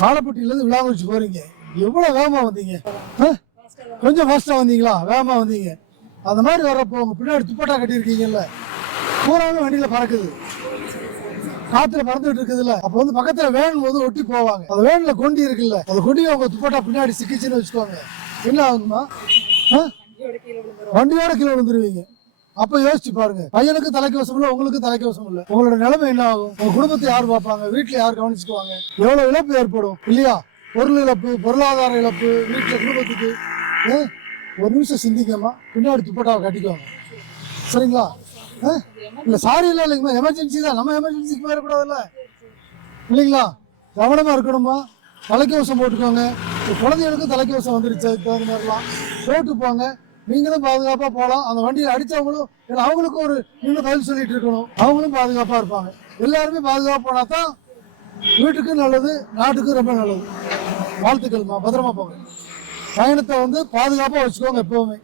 காலப்பட்டியிலேருந்து விளாங்குறிச்சி போகிறீங்க, எவ்வளோ வேகமாக வந்தீங்க? கொஞ்சம் ஃபாஸ்ட்டாக வந்தீங்களா? வேகமாக வந்தீங்க. அந்த மாதிரி வர்றப்போ உங்கள் பின்னாடி துப்பட்டா கட்டியிருக்கீங்கல்ல, பூராவே வண்டியில் பறக்குது, காற்றுல பறந்துட்டு இருக்குதுல்ல. அப்போ வந்து பக்கத்தில் வேன் போது ஒட்டி போவாங்க. அந்த வேனில் கொண்டி இருக்குல்ல, அந்த கொண்டியை உங்கள் துப்பட்டா பின்னாடி சிக்கிச்சுன்னு வச்சுக்கோங்க, என்ன ஆகுமா? வண்டியோட கீழே விழுந்துருவீங்க. அப்ப யோசிச்சு பாருங்க, பையனுக்கு தலைக்கவசம் இல்லை, உங்களுக்கு தலைக்கவசம் இல்லை, உங்களோட நிலைமை என்ன ஆகும்? உங்க குடும்பத்தை யார் பார்ப்பாங்க? வீட்டுல யார் கவனிச்சுக்குவாங்க? எவ்வளவு இழப்பு ஏற்படும் இல்லையா? பொருள் இழப்பு, பொருளாதார இழப்பு, வீட்டுல குடும்பத்துக்கு. ஒரு நிமிஷம் சிந்திக்கமா, பின்னாடி துப்பட்டாவை கட்டிக்குவாங்க, சரிங்களா? இல்ல சாரி இல்ல, இல்லைங்கம்மா, எமர்ஜென்சி தான். நம்ம எமர்ஜென்சிக்கு போயிடக்கூடாதுல்ல, இல்லைங்களா? கவனமா இருக்கணுமா? தலைக்கவசம் போட்டுக்கோங்க. குழந்தைகளுக்கும் தலைக்கவசம் வந்துருச்சு, அதுக்கு தகுந்த மாதிரிலாம் போட்டு போங்க. நீங்களும் பாதுகாப்பாக போகலாம். அந்த வண்டியை அடித்தவங்களும், ஏன்னா அவங்களுக்கும் ஒரு இன்னும் பதில் சொல்லிட்டு இருக்கணும், அவங்களும் பாதுகாப்பாக இருப்பாங்க. எல்லாருமே பாதுகாப்பாக போனால் தான் வீட்டுக்கும் நல்லது, நாட்டுக்கும் ரொம்ப நல்லது. வாழ்த்துக்கள்மா, பத்திரமா போங்க. பயணத்தை வந்து பாதுகாப்பாக வச்சுக்கோங்க எப்பவுமே.